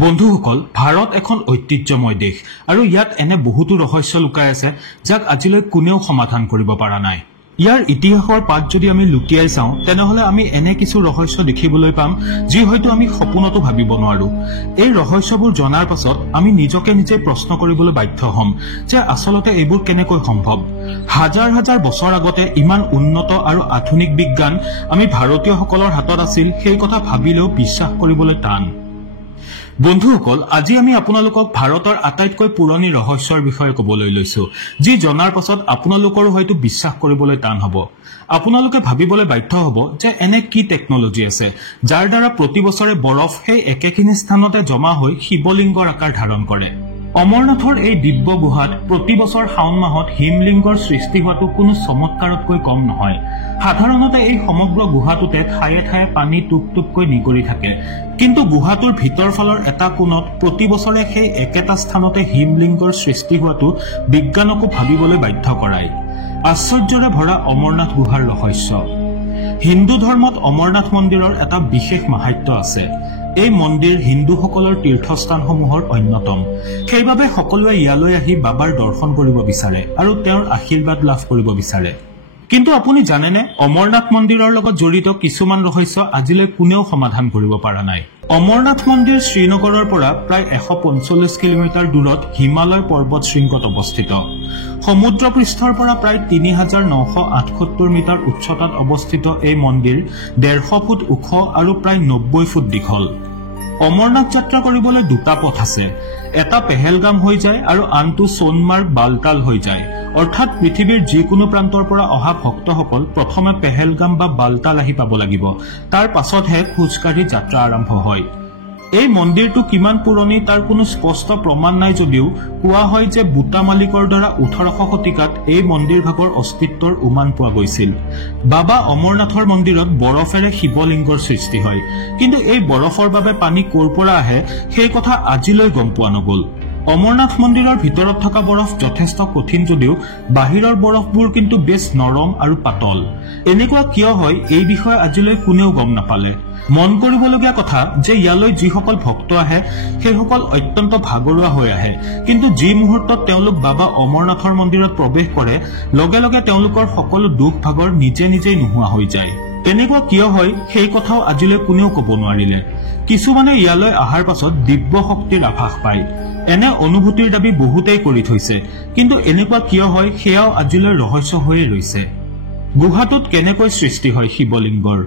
বন্ধুসকল, ভাৰত এখন ঐতিহ্যময় দেশ আৰু ইয়াত এনে বহুতো ৰহস্য লুকাই আছে যাক আজিলৈ কোনেও সমাধান কৰিব পৰা নাই। ইয়াৰ ইতিহাসৰ পাত যদি আমি লুটিয়াই চাওঁ তেনেহলে আমি এনে কিছু ৰহস্য দেখিবলৈ পাম যি হয়তো আমি সপোনতো ভাবিব নোৱাৰো। এই ৰহস্যবোৰ জনাৰ পাছত আমি নিজকে নিজে প্ৰশ্ন কৰিবলৈ বাধ্য হ'ম যে আচলতে এইবোৰ কেনেকৈ সম্ভৱ। হাজাৰ হাজাৰ বছৰ আগতে ইমান উন্নত আৰু আধুনিক বিজ্ঞান আমি ভাৰতীয়সকলৰ হাতত আছিল, সেই কথা ভাবিলেও বিশ্বাস কৰিবলৈ টান। বন্ধুসকল, আজি আমি আপোনালোকক ভাৰতৰ আটাইতকৈ পুৰণি ৰহস্যৰ বিষয়ে ক'বলৈ লৈছো, যি জনাৰ পাছত আপোনালোকৰো হয়তো বিশ্বাস কৰিবলৈ টান হ'ব। আপোনালোকে ভাবিবলৈ বাধ্য হ'ব যে এনে কি টেকনলজি আছে যাৰ দ্বাৰা প্ৰতি বছৰে বৰফ সেই একেখিনি স্থানতে জমা হৈ শিৱলিংগৰ আকাৰ ধাৰণ কৰে। অমৰনাথৰ এই দিব্য গুহাত প্ৰতি বছৰ শাওণ মাহত হিমলিংগৰ সৃষ্টি হোৱাটো কোনো চমৎকাৰতকৈ কম নহয়। সাধাৰণতে এই সমগ্ৰ গুহাটোতে ঠায়ে ঠায়ে পানী টুপ টুপকৈ নিগৰি থাকে, কিন্তু গুহাটোৰ ভিতৰ ফালৰ এটা কোণত প্ৰতি বছৰে সেই একেটা স্থানতে হিমলিংগৰ সৃষ্টি হোৱাটো বিজ্ঞানকো ভাবিবলৈ বাধ্য কৰায়। আশ্চৰ্যৰে ভৰা অমৰনাথ গুহাৰ ৰহস্য। হিন্দু ধৰ্মত অমৰনাথ মন্দিৰৰ এটা বিশেষ মাহাত্য আছে। এই মন্দিৰ হিন্দুসকলৰ তীৰ্থস্থানসমূহৰ অন্যতম। সেইবাবে সকলোৱে ইয়ালৈ আহি বাবাৰ দৰ্শন কৰিব বিচাৰে আৰু তেওঁৰ আশীৰ্বাদ লাভ কৰিব বিচাৰে। কিন্তু আপুনি জানেনে, অমৰনাথ মন্দিৰৰ লগত জড়িত কিছুমান ৰহস্য আজিলৈ কোনেও সমাধান কৰিব পৰা নাই। অমৰনাথ মন্দিৰ শ্ৰীনগৰৰ পৰা প্ৰায় 145 কিলোমিটাৰ দূৰত হিমালয় পৰ্বত শৃংগত অৱস্থিত। সমুদ্ৰ পৃষ্ঠৰ পৰা প্ৰায় 3978 মিটাৰ উচ্চতাত অৱস্থিত এই মন্দিৰ 150 ফুট ওখ আৰু প্ৰায় 90 ফুট দীঘল। অমৰনাথ যাত্ৰা কৰিবলৈ দুটা পথ আছে, এটা পেহেলগাম হৈ যায় আৰু আনটো সোণমাৰ্গ বালতাল হৈ যায়। অৰ্থাৎ পৃথিৱীৰ যিকোনো প্ৰান্তৰ পৰা অহা ভক্তসকল প্ৰথমে পেহেলগাম বা বালতাল আহি পাব লাগিব, তাৰ পাছতহে খোজকাঢ়ি যাত্ৰা আৰম্ভ হয়। এই মন্দিৰটো কিমান পুৰণি তাৰ কোনো স্পষ্ট প্ৰমাণ নাই যদিও কোৱা হয় যে বুটা মালিকৰ দ্বাৰা 1800 শতিকাত এই মন্দিৰভাগৰ অস্তিত্বৰ উমান পোৱা গৈছিল। বাবা অমৰনাথৰ মন্দিৰত বৰফেৰে শিৱলিংগৰ সৃষ্টি হয়, কিন্তু এই বৰফৰ বাবে পানী ক'ৰ পৰা আহে সেই কথা আজিলৈ গম পোৱা নগ'ল। অমৰনাথ মন্দিৰৰ ভিতৰত থকা বৰফ যথেষ্ট কঠিন যদিও বাহিৰৰ বৰফবোৰ কিন্তু বেছ নৰম আৰু পাতল। এনেকুৱা কিয় হয় এই বিষয়ে আজিলৈ কোনেও গম নাপালে। মন কৰিবলগীয়া কথা যে ইয়ালৈ যিসকল ভক্ত আহে সেইসকল অত্যন্ত ভাগৰুৱা হৈ আহে, কিন্তু যি মুহূৰ্তত তেওঁলোক বাবা অমৰনাথৰ মন্দিৰত প্ৰৱেশ কৰে লগে লগে তেওঁলোকৰ সকলো দুখ ভাগৰ নিজে নিজেই নোহোৱা হৈ যায়। তেনেকুৱা কিয় হয় সেই কথাও আজিলৈ কোনেও ক'ব নোৱাৰিলে। কিছুমানে ইয়ালৈ অহাৰ পাছত দিব্য শক্তিৰ আভাস পায়। এনে অনুভূতিৰ দাবী বহুতেই কৰি থৈছে, কিন্তু এনেকুৱা কিয় হয় সেয়াও আজিলৈ ৰহস্য হৈয়ে ৰৈছে। গুহাটোত কেনেকৈ সৃষ্টি হয় শিৱলিংগৰ?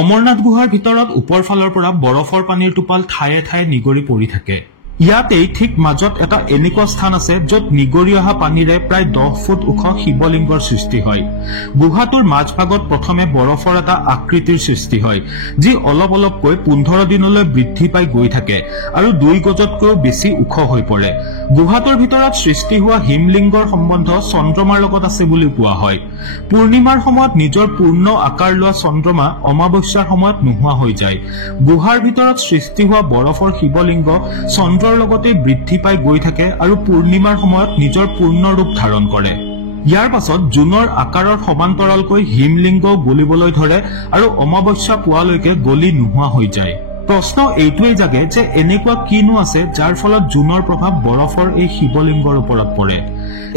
অমৰনাথ গুহাৰ ভিতৰত ওপৰ ফালৰ পৰা বৰফৰ পানীৰ টোপাল ঠায়ে ঠায়ে নিগৰি পৰি থাকে। ইয়াতেই ঠিক মাজত এটা এনেকুৱা স্থান আছে য'ত নিগৰি অহা পানীৰে প্ৰায় 10 ফুট ওখ শিৱলিংগৰ সৃষ্টি হয়। গুহাটোৰ মাজভাগত প্ৰথমে বৰফৰ এটা আকৃতিৰ সৃষ্টি হয়, যি অলপ অলপকৈ 15 দিনলৈ বৃদ্ধি পাই গৈ থাকে আৰু 2 গজতকৈও বেছি ওখ হৈ পৰে। গুহাটোৰ ভিতৰত সৃষ্টি হোৱা হিমলিংগৰ সম্বন্ধ চন্দ্ৰমাৰ লগত আছে বুলি কোৱা হয়। পূৰ্ণিমাৰ সময়ত নিজৰ পূৰ্ণ আকাৰ লোৱা চন্দ্ৰমা অমাৱস্যাৰ সময়ত নোহোৱা হৈ যায়। গুহাৰ ভিতৰত সৃষ্টি হোৱা বৰফৰ শিৱলিংগ চন্দ্ৰৰ লগতে বৃদ্ধি পাই গৈ থাকে আৰু পূৰ্ণিমাৰ সময়ত নিজৰ পূৰ্ণ ৰূপ ধাৰণ কৰে। ইয়াৰ পাছত জোনৰ আকাৰৰ সমান্তৰালকৈ হিমলিংগও গলিবলৈ ধৰে আৰু অমাৱস্যা পোৱালৈকে গলি নোহোৱা হৈ যায়। প্ৰশ্ন এইটোৱেই জাগে যে এনেকুৱা কিনো আছে যাৰ ফলত জোনৰ প্ৰভাৱ বৰফৰ এই শিৱলিংগৰ ওপৰত পৰে।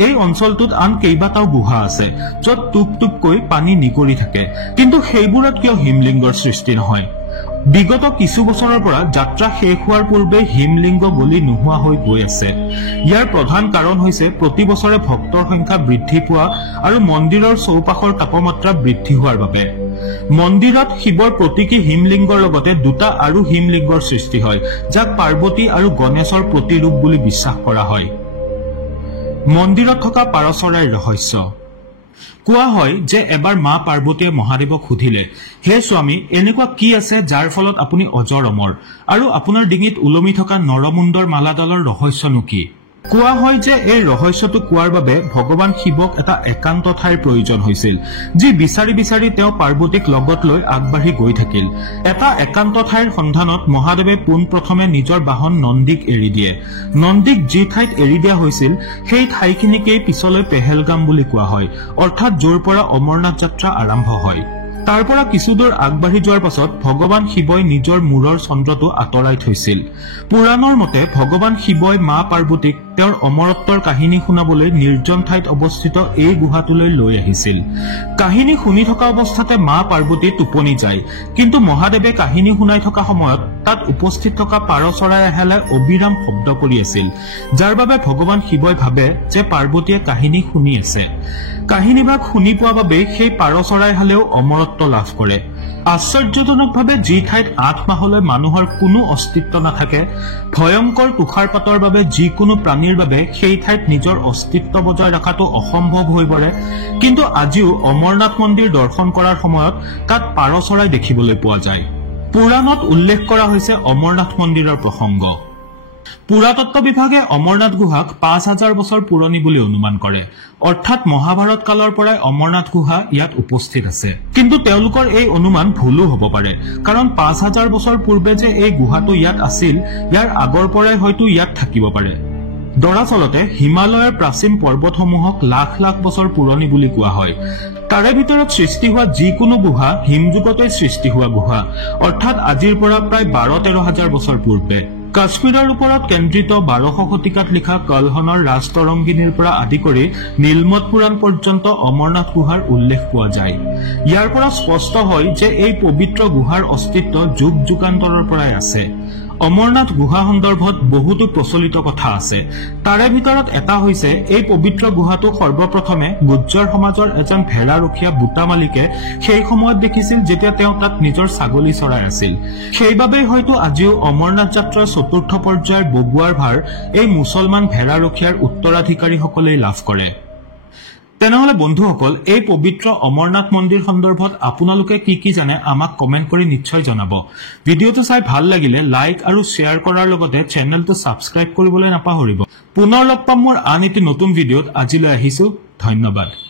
এই অঞ্চলটোত আন কেইবাটাও গুহা আছে য'ত টুপ টুপকৈ পানী নিগৰি থাকে, কিন্তু সেইবোৰত কিয় হিমলিংগৰ সৃষ্টি নহয়? বিগত কিছু বছৰৰ পৰা যাত্ৰা শেষ হোৱাৰ পূৰ্বে হিমলিংগ গলি নোহোৱা হৈ গৈ আছে। ইয়াৰ প্ৰধান কাৰণ হৈছে প্ৰতি বছৰে ভক্তৰ সংখ্যা বৃদ্ধি পোৱা আৰু মন্দিৰৰ চৌপাশৰ তাপমাত্ৰা বৃদ্ধি হোৱাৰ বাবে। মন্দিৰত শিৱৰ প্ৰতীকী হিমলিংগৰ লগতে দুটা আৰু হিমলিংগৰ সৃষ্টি হয়, যাক পাৰ্বতী আৰু গণেশৰ প্ৰতিৰূপ বুলি বিশ্বাস কৰা হয়। মন্দিৰত থকা পাৰ চৰাইৰ ৰহস্য। কোৱা হয় যে এবাৰ মা পাৰ্বতীয়ে মহাদেৱক সুধিলে, হে স্বামী, এনেকুৱা কি আছে যাৰ ফলত আপুনি অজৰ অমৰ আৰু আপোনাৰ ডিঙিত ওলমি থকা নৰমুণ্ডৰ মালাডালৰ ৰহস্যনো কি? কোৱা হয় যে এই ৰহস্যটো কোৱাৰ বাবে ভগৱান শিৱক এটা একান্ত ঠাইৰ প্ৰয়োজন হৈছিল, যি বিচাৰি বিচাৰি তেওঁ পাৰ্বতীক লগত লৈ আগবাঢ়ি গৈ থাকিল। এটা একান্ত ঠাইৰ সন্ধানত মহাদেৱে পোনপ্ৰথমে নিজৰ বাহন নন্দীক এৰি দিয়ে। নন্দীক যি ঠাইত এৰি দিয়া হৈছিল সেই ঠাইখিনিকেই পিছলৈ পেহেলগাম বুলি কোৱা হয়, অৰ্থাৎ য'ৰ পৰা অমৰনাথ যাত্ৰা আৰম্ভ হয়। তাৰ পৰা কিছুদূৰ আগবাঢ়ি যোৱাৰ পাছত ভগৱান শিৱই নিজৰ মূৰৰ চন্দ্ৰটো আঁতৰাই থৈছিল। পুৰাণৰ মতে ভগৱান শিৱই মা পাৰ্বতীক তেওঁৰ অমৰত্বৰ কাহিনী শুনাবলৈ নিৰ্জন ঠাইত অৱস্থিত এই গুহাটোলৈ লৈ আহিছিল। কাহিনী শুনি থকা অৱস্থাতে মা পাৰ্বতী টোপনি যায়, কিন্তু মহাদেৱে কাহিনী শুনাই থকা সময়ত তাত উপস্থিত থকা পাৰ চৰাই এহালে অবিৰাম শব্দ কৰি আছিল, যাৰ বাবে ভগৱান শিৱই ভাবে যে পাৰ্বতীয়ে কাহিনী শুনি আছে। কাহিনীভাগ শুনি পোৱা বাবে সেই পাৰ চৰাইহালেও অমৰত্ব লাভ কৰে। আশ্চৰ্যজনকভাৱে যি ঠাইত 8 মাহলৈ মানুহৰ কোনো অস্তিত্ব নাথাকে, ভয়ংকৰ তুষাৰপাতৰ বাবে যিকোনো প্ৰাণীৰ বাবে সেই ঠাইত নিজৰ অস্তিত্ব বজাই ৰখাটো অসম্ভৱ হৈ পৰে, কিন্তু আজিও অমৰনাথ মন্দিৰ দৰ্শন কৰাৰ সময়ত তাত পাৰ চৰাই দেখিবলৈ পোৱা যায়। পুৰাণত উল্লেখ কৰা হৈছে অমৰনাথ মন্দিৰৰ প্ৰসংগ। পুৰাতত্ব বিভাগে অমৰনাথ গুহাক 5000 বছৰ পুৰণি বুলি অনুমান কৰে, অৰ্থাৎ মহাভাৰত কালৰ পৰাই অমৰনাথ গুহা ইয়াত উপস্থিত আছে। কিন্তু তেওঁলোকৰ এই অনুমান ভুলো হ'ব পাৰে, কাৰণ 5000 বছৰ পূৰ্বে যে এই গুহাটো ইয়াত আছিল, ইয়াৰ আগৰ পৰাই হয়তো ইয়াত থাকিব পাৰে। দৰাচলতে হিমালয়ৰ প্ৰাচীন পৰ্বতসমূহক লাখ লাখ বছৰ পুৰণি বুলি কোৱা হয়। তাৰে ভিতৰত সৃষ্টি হোৱা যিকোনো গুহা হিমযুগতে সৃষ্টি হোৱা গুহা, অৰ্থাৎ আজিৰ পৰা প্ৰায় 12-13 হাজাৰ বছৰ পূৰ্বে। কাশ্মীৰৰ ওপৰত কেন্দ্ৰিত 1200 শতিকাত লিখা কলহনৰ ৰাজতৰংগিনীৰ পৰা আদি কৰি নীলমত পুৰাণ পৰ্যন্ত অমৰনাথ গুহাৰ উল্লেখ পোৱা যায়। ইয়াৰ পৰা স্পষ্ট হয় যে এই পবিত্ৰ গুহাৰ অস্তিত্ব যুগ যুগান্তৰৰ পৰাই আছে। অমৰনাথ গুহা সন্দৰ্ভত বহুতো প্ৰচলিত কথা আছে। তাৰে ভিতৰত এটা হৈছে এই পবিত্ৰ গুহাটো সৰ্বপ্ৰথমে গুজ্জৰ সমাজৰ এজন ভেড়াৰখীয়া বুটা মালিকে সেই সময়ত দেখিছিল যেতিয়া তেওঁ তাত নিজৰ ছাগলী চৰাই আছিল। সেইবাবেই হয়তো আজিও অমৰনাথ যাত্ৰাৰ চতুৰ্থ পৰ্যায়ৰ বগুৱাৰ ভাৰ এই মুছলমান ভেড়াৰখীয়াৰ উত্তৰাধিকাৰীসকলেই লাভ কৰে। তেনেহলে বন্ধুসকল, এই পবিত্ৰ অমৰনাথ মন্দিৰ সন্দৰ্ভত আপোনালোকে কি জানে আমাক কমেন্ট কৰি নিশ্চয় জনাব। ভিডিঅটো চাই ভাল লাগিলে লাইক আৰু শ্বেয়াৰ কৰাৰ লগতে চেনেলটো ছাবস্ক্ৰাইব কৰিবলৈ নাপাহৰিব। পুনৰ লগ পাম মোৰ আন এটি নতুন ভিডিঅত। আজিলৈ আহিছো, ধন্যবাদ।